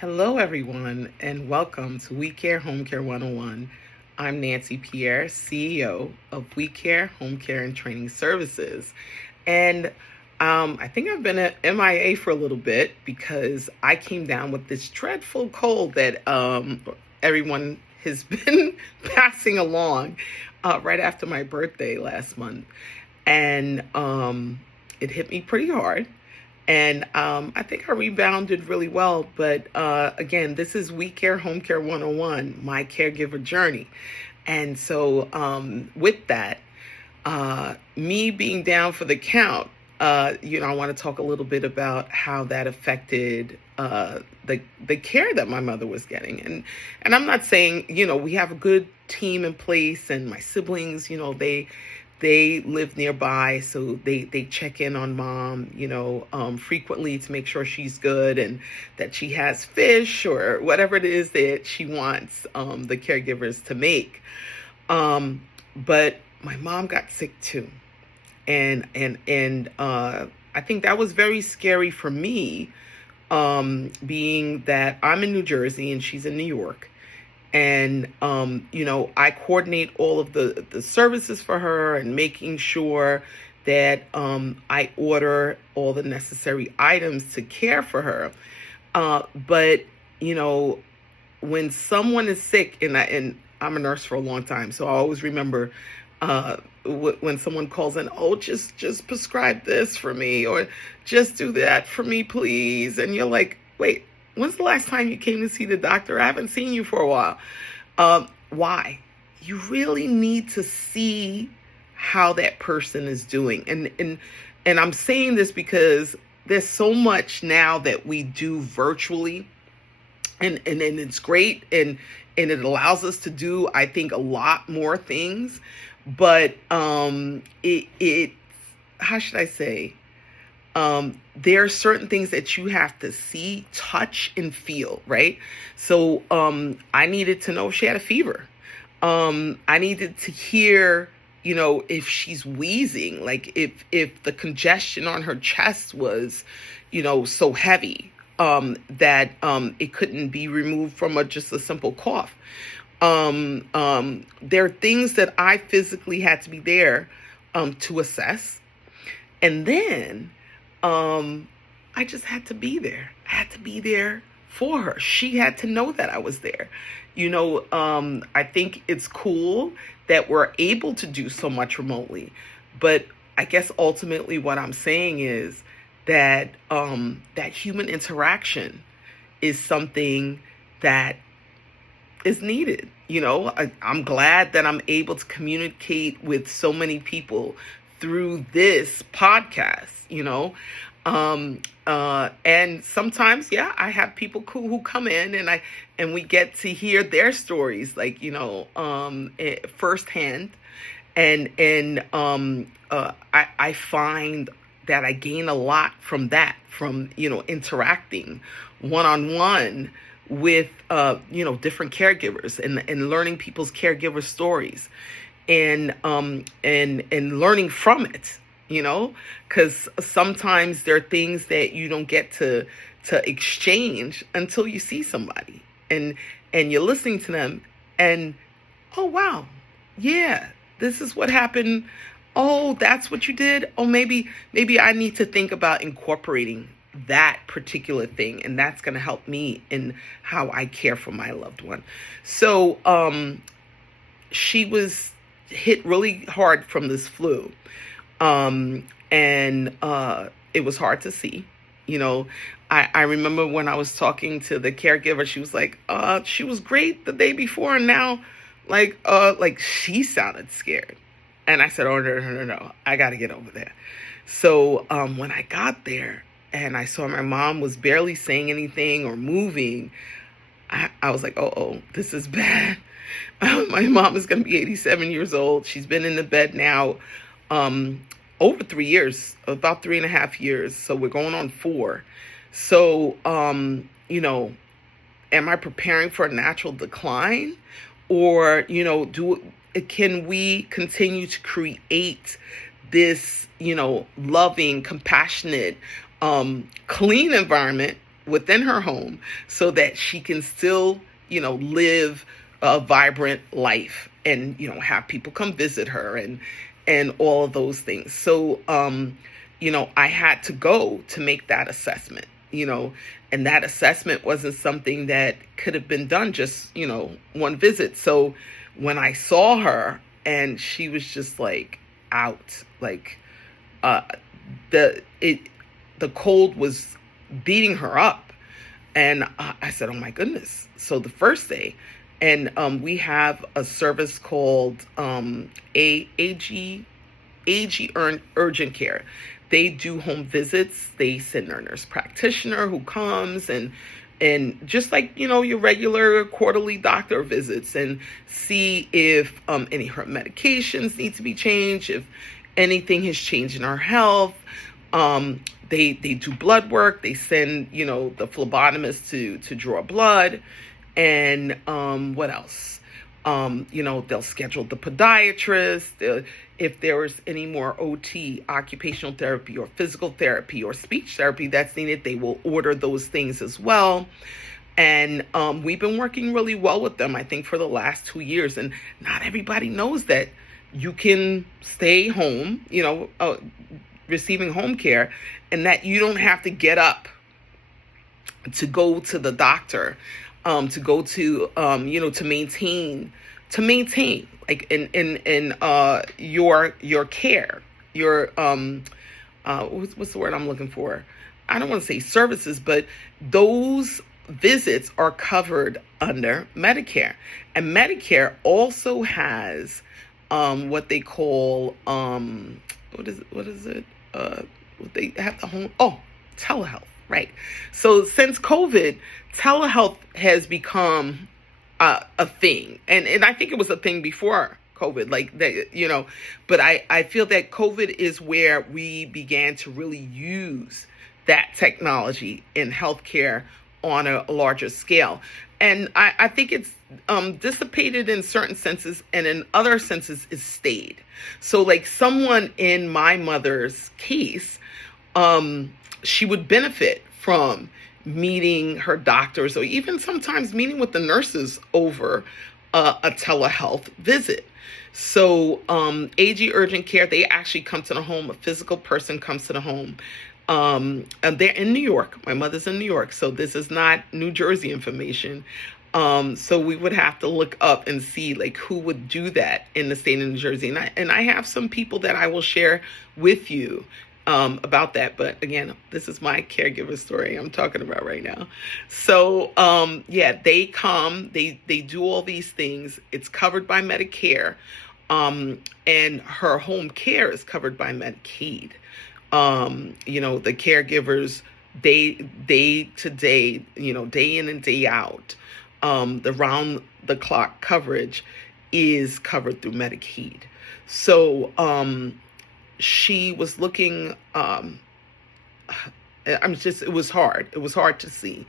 Hello, everyone, and welcome to We Care Homecare 101. I'm Nancy Pierre, CEO of We Care Home Care and Training Services. And I think I've been at MIA for a little bit because I came down with this dreadful cold that everyone has been passing along right after my birthday last month. And it hit me pretty hard. And I think I rebounded really well. But again, this is We Care Home Care 101, my caregiver journey. And so with that, me being down for the count, I want to talk a little bit about how that affected the care that my mother was getting. And I'm not saying, we have a good team in place, and my siblings, they live nearby, so they check in on mom, frequently to make sure she's good and that she has fish or whatever it is that she wants the caregivers to make. But my mom got sick too, and I think that was very scary for me, being that I'm in New Jersey and she's in New York. And, I coordinate all of the services for her and making sure that I order all the necessary items to care for her. But, when someone is sick, and I'm a nurse for a long time, so I always remember when someone calls in, oh, just prescribe this for me, or just do that for me, please. And you're like, wait, when's the last time you came to see the doctor? I haven't seen you for a while. Why? You really need to see how that person is doing. And I'm saying this because there's so much now that we do virtually, and it's great, and it allows us to do, I think, a lot more things. But it how should I say? There are certain things that you have to see, touch, and feel, right? So I needed to know if she had a fever. I needed to hear, if she's wheezing, like if the congestion on her chest was, so heavy that it couldn't be removed from just a simple cough. There are things that I physically had to be there to assess. And then I just had to be there. I had to be there for her. She had to know that I was there. I think it's cool that we're able to do so much remotely. But I guess ultimately what I'm saying is that that human interaction is something that is needed. I'm glad that I'm able to communicate with so many people through this podcast, and sometimes, I have people who come in and we get to hear their stories, like, firsthand. And I find that I gain a lot from that, from, interacting one-on-one with, different caregivers, and learning people's caregiver stories, and learning from it, because sometimes there are things that you don't get to exchange until you see somebody and you're listening to them, and, oh, wow, yeah, this is what happened. Oh, that's what you did. Oh, maybe I need to think about incorporating that particular thing, and that's going to help me in how I care for my loved one. So she was hit really hard from this flu, and it was hard to see. I remember when I was talking to the caregiver, she was like, she was great the day before, and now like she sounded scared. And I said, oh, no, I got to get over there. So when I got there and I saw my mom was barely saying anything or moving, I was like, oh, this is bad. My mom is going to be 87 years old. She's been in the bed now over 3 years, about 3.5 years. So we're going on 4. So, am I preparing for a natural decline? Or, can we continue to create this, loving, compassionate, clean environment within her home so that she can still, live a vibrant life and, have people come visit her and all of those things. So, I had to go to make that assessment, and that assessment wasn't something that could have been done just, one visit. So when I saw her and she was just like out, like, uh, the cold was beating her up, and I said, "Oh my goodness!" So the first day, and we have a service called Urgent Care. They do home visits. They send their nurse practitioner who comes and just like, your regular quarterly doctor visits and see if any of her medications need to be changed, if anything has changed in her health. They do blood work. They send, the phlebotomist to draw blood. And what else? They'll schedule the podiatrist. If there's any more OT, occupational therapy or physical therapy or speech therapy that's needed, they will order those things as well. And we've been working really well with them, I think, for the last 2 years. And not everybody knows that you can stay home, receiving home care, and that you don't have to get up to go to the doctor, to go to, to maintain like in your care, your what's the word I'm looking for? I don't want to say services, but those visits are covered under Medicare, and Medicare also has what they call what is it? What they have the home telehealth, right? So since COVID, telehealth has become a thing, and I think it was a thing before COVID, like that, but I feel that COVID is where we began to really use that technology in healthcare on a larger scale. And I think it's dissipated in certain senses, and in other senses it's stayed. So like someone in my mother's case, she would benefit from meeting her doctors or even sometimes meeting with the nurses over a telehealth visit. So AG Urgent Care, they actually come to the home. A physical person comes to the home. And they're in New York. My mother's in New York, so this is not New Jersey information. So we would have to look up and see like who would do that in the state of New Jersey. And I have some people that I will share with you about that. But again, this is my caregiver story I'm talking about right now. So they come, they do all these things. It's covered by Medicare, and her home care is covered by Medicaid. The caregivers, day to day, day in and day out, the round the clock coverage is covered through Medicaid. So she was looking, it was hard. It was hard to see.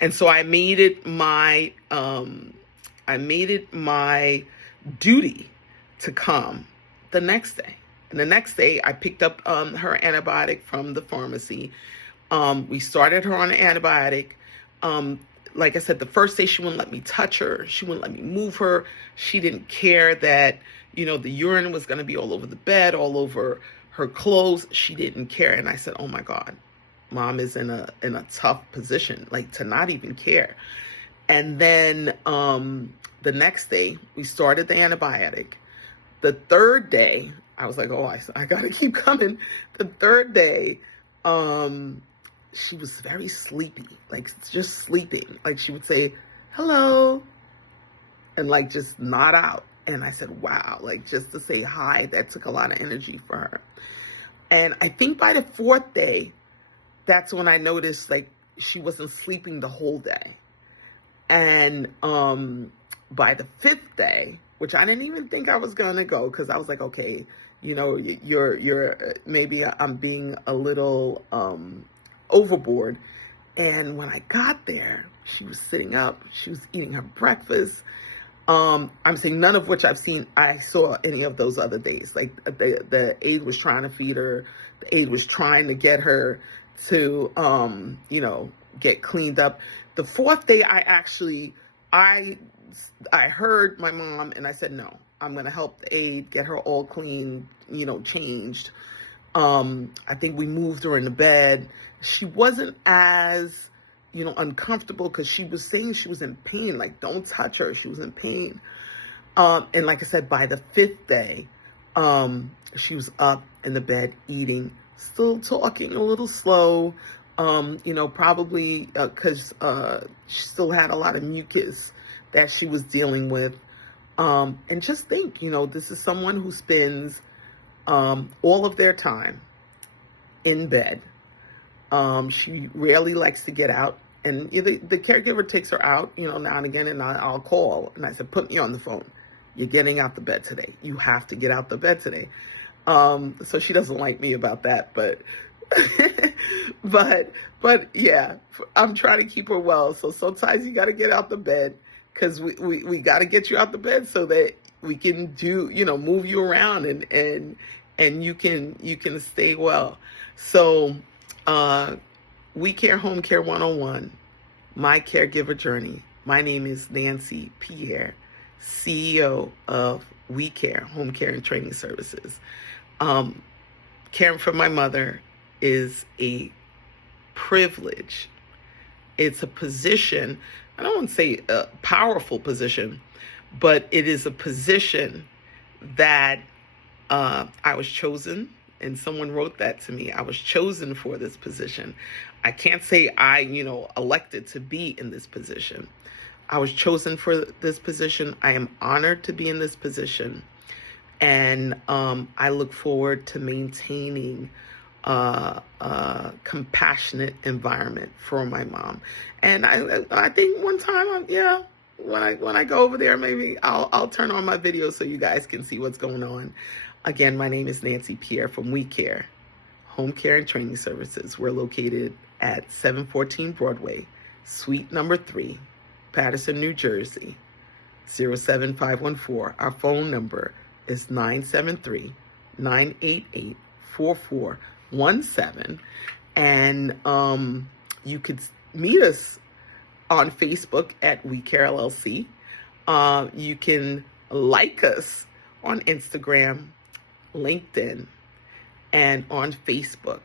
And so I made it my duty to come the next day. And the next day I picked up her antibiotic from the pharmacy. We started her on an antibiotic. Like I said, the first day she wouldn't let me touch her. She wouldn't let me move her. She didn't care that, the urine was going to be all over the bed, all over her clothes. She didn't care. And I said, oh my God, Mom is in a tough position, like to not even care. And then the next day we started the antibiotic. The third day, I was like, oh, I got to keep coming. The third day, she was very sleepy, like just sleeping. Like she would say, hello, and like just nod out. And I said, wow, like just to say hi, that took a lot of energy for her. And I think by the fourth day, that's when I noticed like she wasn't sleeping the whole day. And by the fifth day, which I didn't even think I was going to go, because I was like, okay, you're maybe I'm being a little overboard. And when I got there, she was sitting up, she was eating her breakfast. I'm saying none of which I saw any of those other days. Like the aide was trying to feed her. The aide was trying to get her to, get cleaned up. The fourth day, I heard my mom, and I said, no, I'm going to help the aide get her all clean, changed. I think we moved her into bed. She wasn't as, uncomfortable, because she was saying she was in pain. Like, don't touch her. She was in pain. And like I said, by the fifth day, she was up in the bed eating, still talking a little slow, probably because she still had a lot of mucus that she was dealing with. And just think, this is someone who spends all of their time in bed. She rarely likes to get out. And the caregiver takes her out, now and again, and I'll call. And I said, put me on the phone. You're getting out the bed today. You have to get out the bed today. So she doesn't like me about that, but but yeah, I'm trying to keep her well. So sometimes you got to get out the bed, because we got to get you out the bed so that we can do, move you around, and you can stay well. So We Care Home Care 101, my caregiver journey. My name is Nancy Pierre, CEO of We Care Home Care and Training Services. Caring for my mother is a privilege. It's a position, I don't want to say a powerful position, but it is a position that I was chosen, and someone wrote that to me. I was chosen for this position. I can't say I, elected to be in this position. I was chosen for this position. I am honored to be in this position. And I look forward to maintaining a compassionate environment for my mom. And I think one time, when I go over there, maybe I'll turn on my video so you guys can see what's going on. Again, my name is Nancy Pierre from We Care Home Care and Training Services. We're located at 714 Broadway, Suite number 3, Paterson, New Jersey, 07514. Our phone number is 973-988-4417. And you could meet us on Facebook at We Care LLC. You can like us on Instagram, LinkedIn, and on Facebook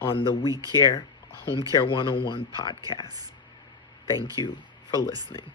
on the We Care Home Care 101 podcast. Thank you for listening.